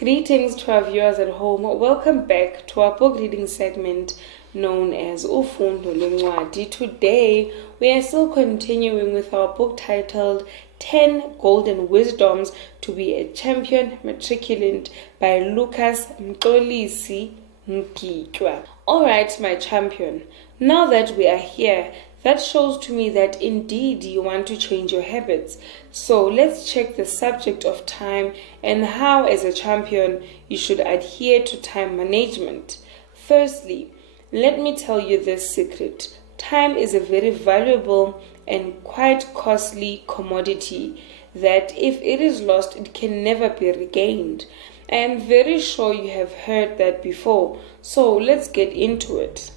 Greetings to our viewers at home. Welcome back to our book reading segment known as Ufundo Lwencwadi. Today, we are still continuing with our book titled 10 Golden Wisdoms to be a Champion Matriculant by Mxolisi Mgitywa. Alright, my champion, now that we are here, that shows to me that indeed you want to change your habits. So let's check the subject of time and how, as a champion, you should adhere to time management. Firstly, let me tell you this secret. Time is a very valuable and quite costly commodity that if it is lost, it can never be regained. I am very sure you have heard that before, so let's get into it.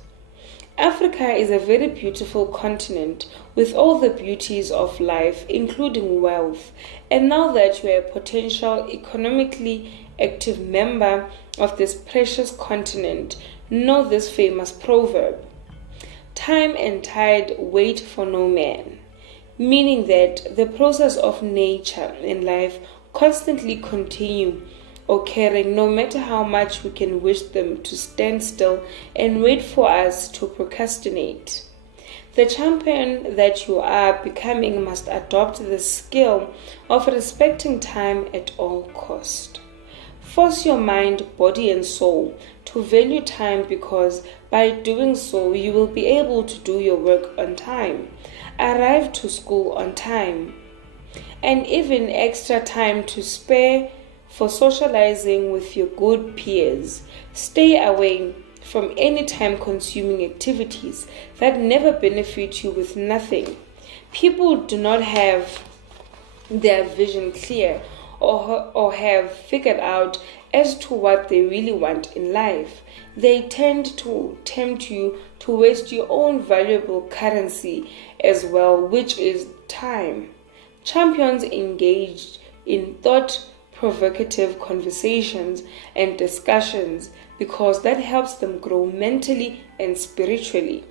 Africa is a very beautiful continent with all the beauties of life, including wealth. And now that you are a potential economically active member of this precious continent, know this famous proverb: time and tide wait for no man, meaning that the process of nature and life constantly continue occurring no matter how much we can wish them to stand still and wait for us to procrastinate. The champion that you are becoming must adopt the skill of respecting time at all cost. Force your mind, body and soul to value time, because by doing so you will be able to do your work on time, arrive to school on time, and even extra time to spare for socializing with your good peers. Stay away from any time-consuming activities that never benefit you with nothing. People do not have their vision clear or have figured out as to what they really want in life. They tend to tempt you to waste your own valuable currency as well, which is time. Champions engaged in thought-provocative conversations and discussions because that helps them grow mentally and spiritually.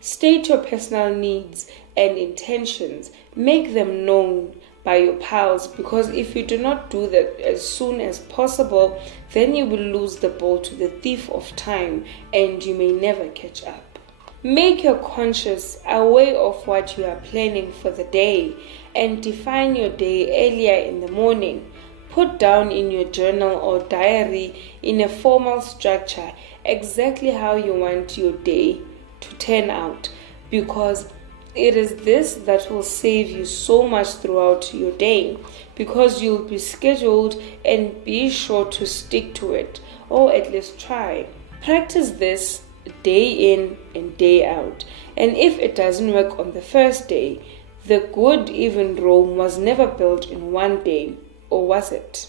State your personal needs and intentions. Make them known by your pals, because if you do not do that as soon as possible, then you will lose the ball to the thief of time and you may never catch up. Make your conscience aware of what you are planning for the day and define your day earlier in the morning. Put down in your journal or diary in a formal structure exactly how you want your day to turn out, because it is this that will save you so much throughout your day, because you'll be scheduled, and be sure to stick to it, or at least try. Practice this day in and day out, and if it doesn't work on the first day, the good even Rome was never built in one day. Or was it?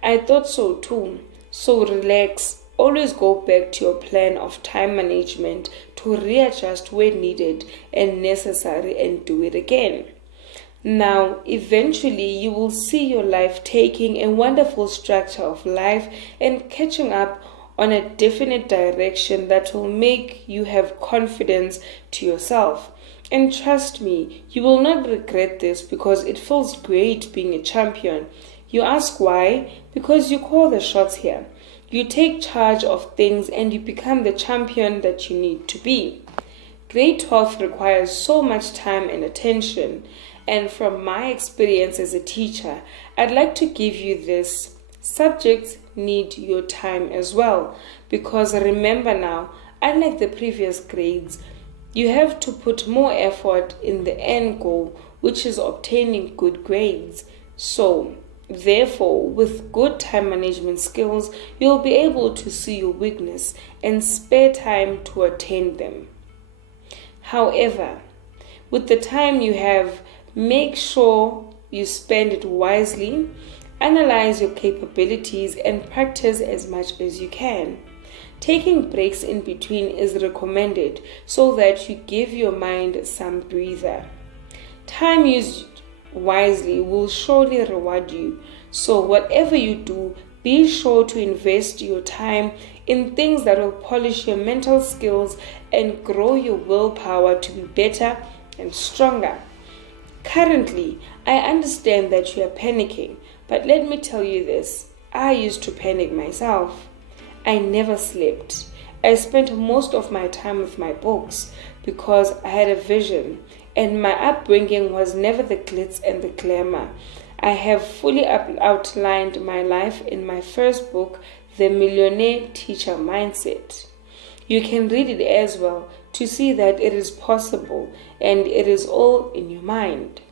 I thought so too. So relax. Always go back to your plan of time management to readjust where needed and necessary and do it again. Now, eventually you will see your life taking a wonderful structure of life and catching up on a definite direction that will make you have confidence to yourself. And trust me, you will not regret this, because it feels great being a champion. You ask why? Because you call the shots here. You take charge of things and you become the champion that you need to be. Grade 12 requires so much time and attention. And from my experience as a teacher, I'd like to give you this: subjects need your time as well. Because remember now, unlike the previous grades, you have to put more effort in the end goal, which is obtaining good grades. So, therefore, with good time management skills, you'll be able to see your weakness and spare time to attain them. However, with the time you have, make sure you spend it wisely, analyze your capabilities, and practice as much as you can. Taking breaks in between is recommended so that you give your mind some breather. Time used wisely will surely reward you. So whatever you do, be sure to invest your time in things that will polish your mental skills and grow your willpower to be better and stronger. Currently, I understand that you are panicking, but let me tell you this: I used to panic myself. I never slept. I spent most of my time with my books because I had a vision, and my upbringing was never the glitz and the glamour. I have fully outlined my life in my first book, The Millionaire Teacher Mindset. You can read it as well to see that it is possible and it is all in your mind.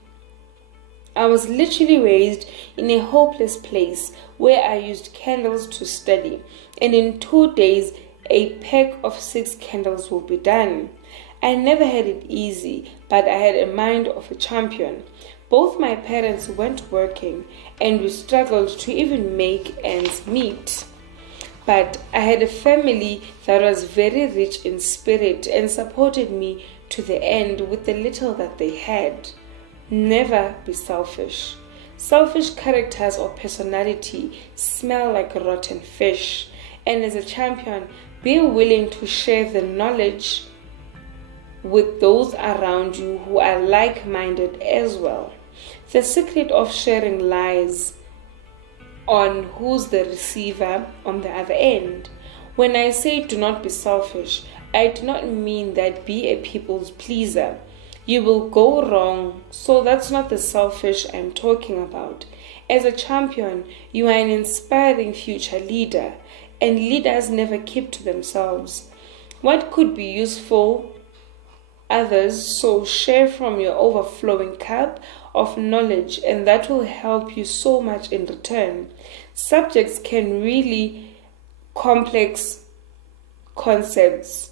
I was literally raised in a hopeless place where I used candles to study, and in 2 days, a pack of 6 candles will be done. I never had it easy, but I had a mind of a champion. Both my parents weren't working, and we struggled to even make ends meet. But I had a family that was very rich in spirit and supported me to the end with the little that they had. Never be selfish. Selfish characters or personality smell like rotten fish. And as a champion, be willing to share the knowledge with those around you who are like-minded as well. The secret of sharing lies on who's the receiver on the other end. When I say do not be selfish, I do not mean that be a people's pleaser. You will go wrong, so that's not the selfish I'm talking about. As a champion, you are an inspiring future leader, and leaders never keep to themselves. What could be useful others, so share from your overflowing cup of knowledge, and that will help you so much in return. Subjects can really complex concepts.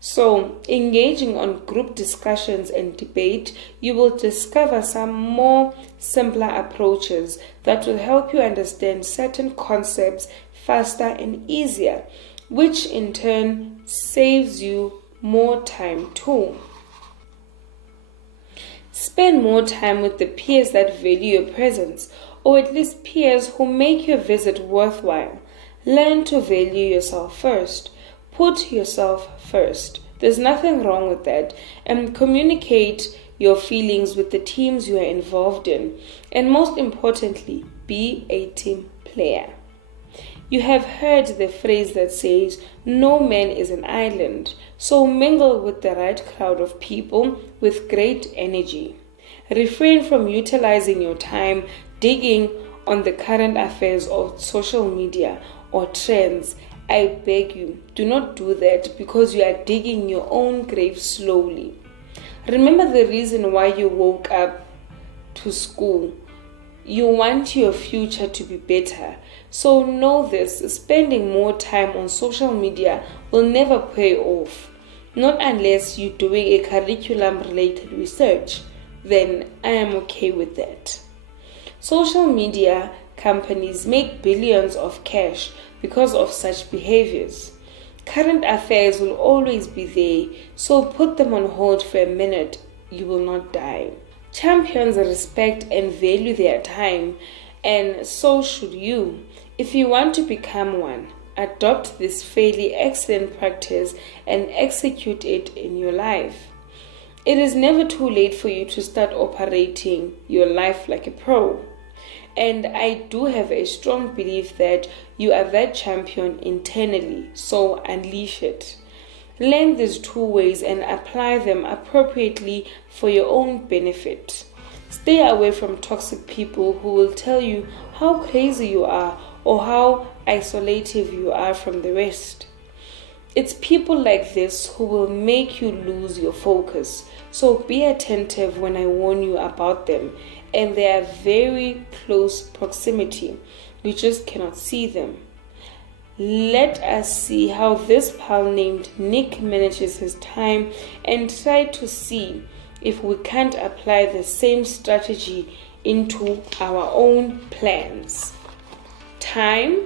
So, engaging on group discussions and debate, you will discover some more simpler approaches that will help you understand certain concepts faster and easier, which in turn saves you more time too. Spend more time with the peers that value your presence, or at least peers who make your visit worthwhile. Learn to value yourself first. Put yourself first. There's nothing wrong with that. And communicate your feelings with the teams you are involved in. And most importantly, be a team player. You have heard the phrase that says, no man is an island. So mingle with the right crowd of people with great energy. Refrain from utilizing your time digging on the current affairs of social media or trends. I beg you, do not do that because you are digging your own grave slowly. Remember the reason why you woke up to school. You want your future to be better. So know this, spending more time on social media will never pay off. Not unless you're doing a curriculum-related research. Then I am okay with that. Social media companies make billions of cash because of such behaviors. Current affairs will always be there, so put them on hold for a minute. You will not die. Champions respect and value their time, and so should you. If you want to become one, adopt this fairly excellent practice and execute it in your life. It is never too late for you to start operating your life like a pro. And I do have a strong belief that you are that champion internally, so unleash it. Learn these 2 ways and apply them appropriately for your own benefit. Stay away from toxic people who will tell you how crazy you are or how isolative you are from the rest. It's people like this who will make you lose your focus. So be attentive when I warn you about them. And they are very close proximity. You just cannot see them. Let us see how this pal named Nick manages his time and try to see if we can't apply the same strategy into our own plans. Time,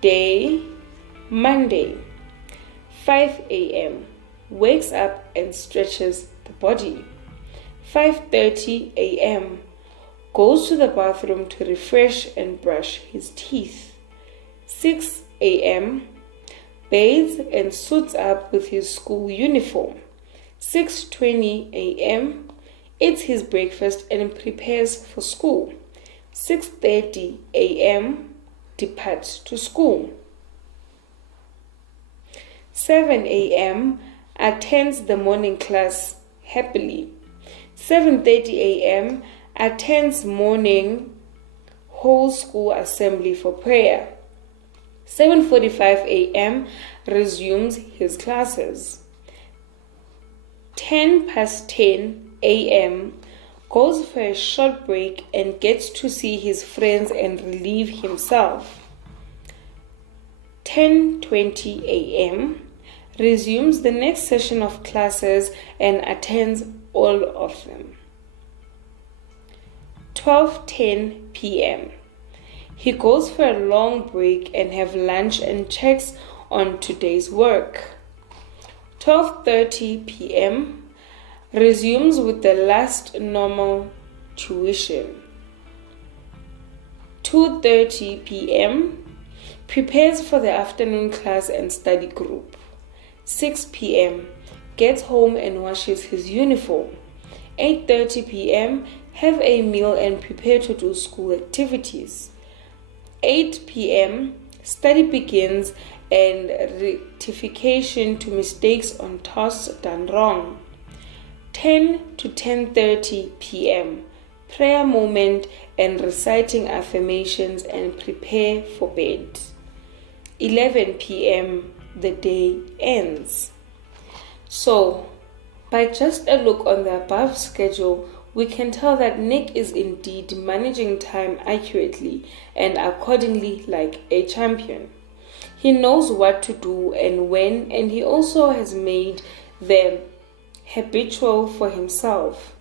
day, Monday, 5 a.m. Wakes up and stretches the body. 5:30 a.m. Goes to the bathroom to refresh and brush his teeth. 6 a.m. Bathes and suits up with his school uniform. 6:20 a.m. Eats his breakfast and prepares for school. 6:30 a.m. departs to school. 7 a.m. attends the morning class happily. 7:30 a.m. attends morning whole school assembly for prayer. 7:45 a.m. resumes his classes. 10:10 a.m. goes for a short break and gets to see his friends and relieve himself. 10:20 a.m. resumes the next session of classes and attends all of them. 12:10 p.m. he goes for a long break and have lunch and checks on today's work. 12:30 p.m. resumes with the last normal tuition. 2:30 p.m. prepares for the afternoon class and study group. 6 p.m. gets home and washes his uniform. 8:30 p.m. have a meal and prepare to do school activities. 8 p.m. study begins and rectification to mistakes on tasks done wrong. 10 to 10:30 p.m. prayer moment and reciting affirmations and prepare for bed. 11 p.m. the day ends. So, by just a look on the above schedule, we can tell that Nick is indeed managing time accurately and accordingly like a champion. He knows what to do and when, and he also has made them habitual for himself.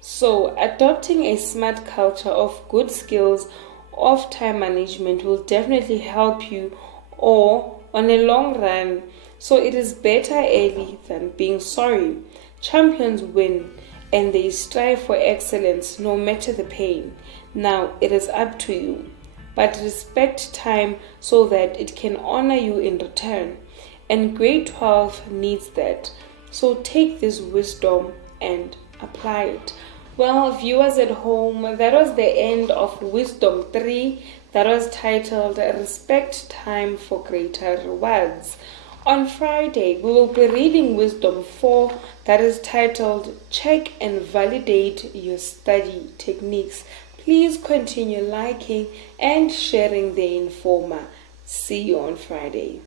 So, adopting a smart culture of good skills of time management will definitely help you or on a long run. So it is better early than being sorry. Champions win and they strive for excellence no matter the pain. Now it is up to you. But respect time so that it can honor you in return. And grade 12 needs that. So take this wisdom and apply it. Well, viewers at home, that was the end of Wisdom 3 that was titled Respect Time for Greater Rewards. On Friday, we will be reading Wisdom 4 that is titled Check and Validate Your Study Techniques. Please continue liking and sharing the Informer. See you on Friday.